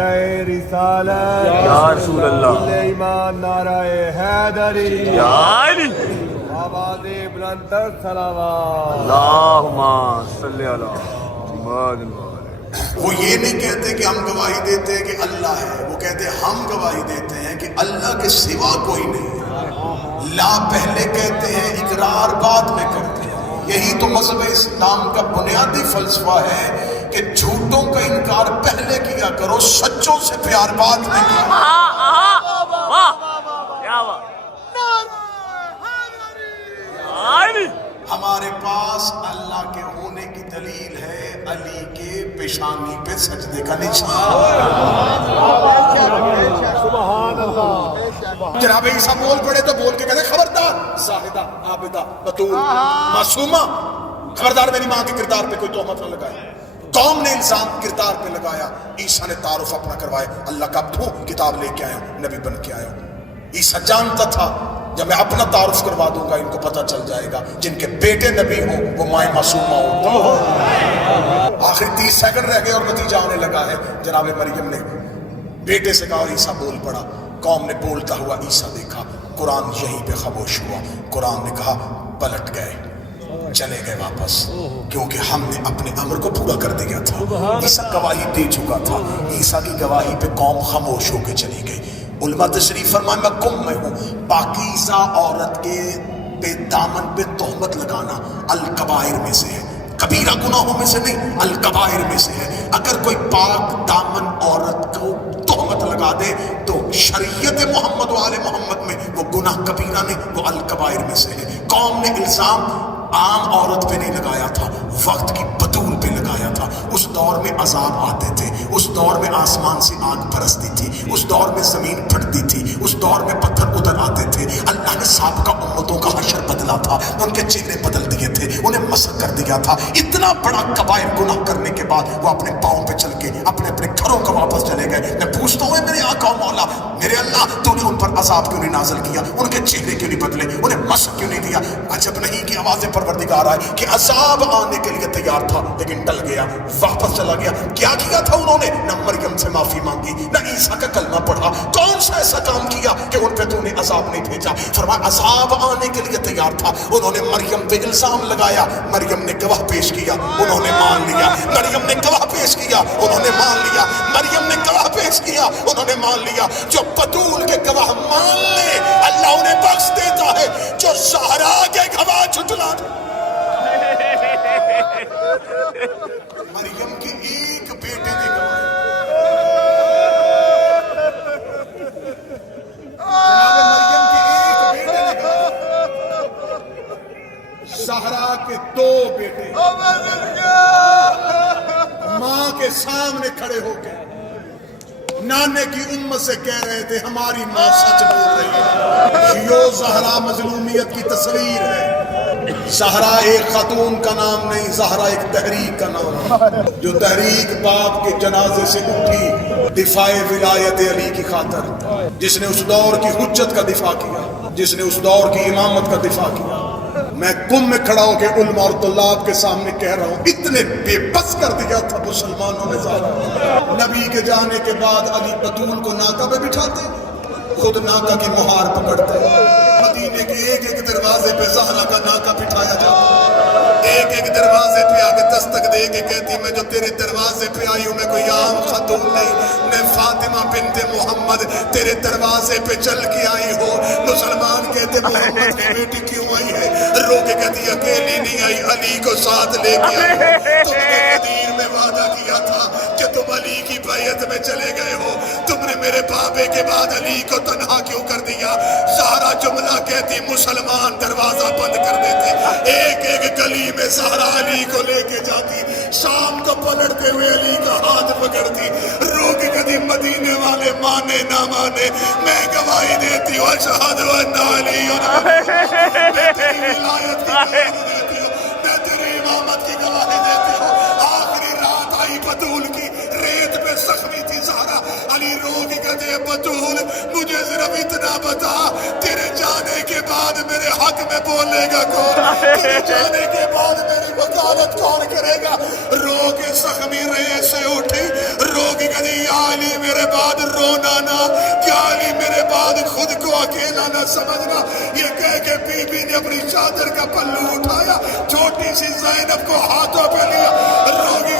نعرہ رسالت یا رسول اللہ، کل ایمان نعرہ حیدری یا علی، آواز بلند تر صلوات اللہم صلی علی محمد۔ وہ یہ نہیں کہتے کہ ہم گواہی دیتے ہیں کہ اللہ ہے، وہ کہتے ہیں ہم گواہی دیتے ہیں کہ اللہ کے سوا کوئی نہیں ہے۔ لا پہلے کہتے ہیں، اقرار بعد میں کرتے ہیں۔ یہی تو مذہب اسلام کا بنیادی فلسفہ ہے کہ جھوٹوں کا انکار پہلے کیا کرو، سچوں سے پیار بعد میں کرو۔ واہ کیا بات، علی ہمارے پاس اللہ کے ہونے کی دلیل ہے علی کے پیشانی پہ سجدے کا نشان۔ جناب عیسیٰ بول پڑے تو بول کے کہتے خبردار زاہدہ عابدہ بطول معصومہ، خبردار میری ماں کے کردار پہ کوئی تہمت نہ لگائے۔ قوم نے الزام کردار پہ لگایا، عیسیٰ نے تعارف اپنا کروایا، اللہ کا عبد ہوں، کتاب لے کے آیا ہوں، نبی بن کے آیا ہوں۔ عیسیٰ جانتا تھا جب میں اپنا تعارف کروا دوں گا ان کو پتہ چل جائے گا جن کے بیٹے نبی ہوں وہ مائیں معصومہ ہوں۔ آخری 30 سیکنڈ رہ گئے اور نتیجہ آنے لگا ہے۔ جناب مریم نے بیٹے سے کہا اور عیسیٰ بول پڑا۔ قوم نے بولتا ہوا عیسیٰ دیکھا، قرآن یہیں پہ خاموش ہوا۔ قرآن نے کہا پلٹ گئے، چلے گئے واپس، کیونکہ ہم نے اپنے امر کو پورا کر دیا تھا۔ عیسیٰ گواہی دے چکا تھا، عیسیٰ کی گواہی پہ قوم خاموش ہو کے چلی گئی۔ علماء تشریف فرمائے میں کم میں ہوں، پاکیزہ عورت کے پہ دامن پہ تہمت لگانا الکبائر میں سے ہے، کبیرہ گناہوں میں سے نہیں، الکبائر میں سے ہے۔ اگر کوئی پاک دامن عورت کو تہمت لگا دے تو شریعت محمد و آل محمد میں وہ گناہ کبیرہ نہیں، وہ الکبائر میں سے ہے۔ قوم نے الزام عام عورت پہ نہیں لگایا تھا، وقت کی بطول پہ لگایا تھا۔ اس دور میں عذاب آتے تھے، اس دور میں آسمان سے آگ برستی تھی، اس دور میں زمین پھٹتی تھی، اس دور میں پتھر ادھر آتے تھے۔ اللہ نے سابقہ امتوں کا حشر بدلا تھا، ان کے چہرے بدل دیے تھے، انہیں مسخ کر دیا تھا۔ اتنا بڑا کبائر گناہ کرنے کے بعد وہ اپنے پاؤں پہ چل کے اپنے اپنے گھروں کو واپس چلے گئے۔ میں پوچھتا ہوں میرے آقا و مولا، میرے اللہ، تو نے ان پر عذاب کیوں نہیں نازل کیا؟ ان کے چہرے کیوں نہیں بدلے؟ انہیں مسخ کیوں نہیں دیا؟ عجب نہیں کہ آواز پروردگار آئے کہ عذاب آنے کے لیے تیار تھا لیکن ٹل گیا، واپس چلا گیا۔ کیا کیا تھا انہوں نے؟ نہ مریم سے معافی مانگی، نہ عیسیٰ کا کلمہ پڑھا۔ کون سا ایسا کام کیا کہ ان پہ تو نے عذاب نہیں بھیجا؟ فرمایا عذاب آنے کے لیے تیار تھا، انہوں نے مریم پہ الزام لگایا، مریم نے گواہ پیش کیا، انہوں نے مان لیا۔ مریم نے گواہ پیش کیا، انہوں نے مان لیا۔ مریم نے گواہ پیش کیا، انہوں نے مان لیا۔ جو بطول کے گواہ مان لے اللہ انہیں بخش دیتا ہے، جو زہرا کے گواہ جھٹلا دے۔ مریم کے ایک بیٹے نے گواہی، جناب مریم کے ایک بیٹے نے گواہی، زہرا کے 2 بیٹے ماں کے سامنے کھڑے ہو کے نانے کی امت سے کہہ رہے تھے ہماری ماں سچ بول رہی ہے۔ یہ زہرا مظلومیت کی تصویر ہے۔ زہرا ایک خاتون کا نام نہیں، زہرا ایک تحریک کا نام ہے، جو تحریک باپ کے جنازے سے اٹھی دفاع ولایت علی کی خاطر، جس نے اس دور کی حجت کا دفاع کیا، جس نے اس دور کی امامت کا دفاع کیا۔ میں کم میں کھڑا ہو کے علماء اور طلاب کے سامنے کہہ رہا ہوں، اتنے بے بس کر دیا تھا مسلمانوں نے زہرا۔ نبی کے جانے کے بعد علی بطول کو ناکہ پہ بٹھاتے، خود ناکہ کی مہار پکڑتے، مدینے کے ایک ایک دروازے پہ زہرا کا ناکہ بٹھایا جاتا، ایک ایک دروازے پہ آگے دستک دے کے کہتی میں جو تیرے دروازے پہ آئی ہوں میں کوئی عام خاتون نہیں، میں فاطمہ بنت محمد تیرے دروازے پہ چل کے آئی ہوں۔ مسلمان کہتے محمد کی بیٹی کیوں آئی ہے؟ رو کے کہتی اکیلی نہیں آئی، علی کو ساتھ لے کے آئی۔ تم نے قدیر میں وعدہ کیا تھا کہ تم علی کی بیعت میں چلے گئے ہو، تم نے میرے بابے کے بعد علی کو تنہا کیوں کر دیا؟ زہرا جملہ کہتی مسلمان دروازہ بند کر دیتے، ایک ایک گلی میں زہرا علی کو لے کے جاتی، شام کو پلٹتے ہوئے علی کا ہاتھ پکڑتی، رو کے کہتی مدینے والے مانے نہ مانے میں گواہی دیتی ہوں اشہد ان علی میں تیری ولایت کی گواہی دیتی ہوں، میں تیری امامت کی گواہی دیتی ہوں۔ آخری رات آئی بطول کی، ریت پہ زخمی تھی زہرا، علی رو کے کہتے بطول مجھے صرف اتنا بتا تیرے جانے کے بعد میرے حق میں بولے گا کون؟ تیرے جانے کے بعد میری وکالت کون کرے گا؟ رو کے زخمی ریت سے اٹھی، رو کہ کہتے یا علی میرے بعد رونا نہ، یا علی میرے بعد خود کو اکیلا نہ سمجھنا. یہ کہہ کے بی بی نے اپنی چادر کا پلو اٹھایا، چھوٹی سی زینب کو ہاتھوں پہ لیا، روگی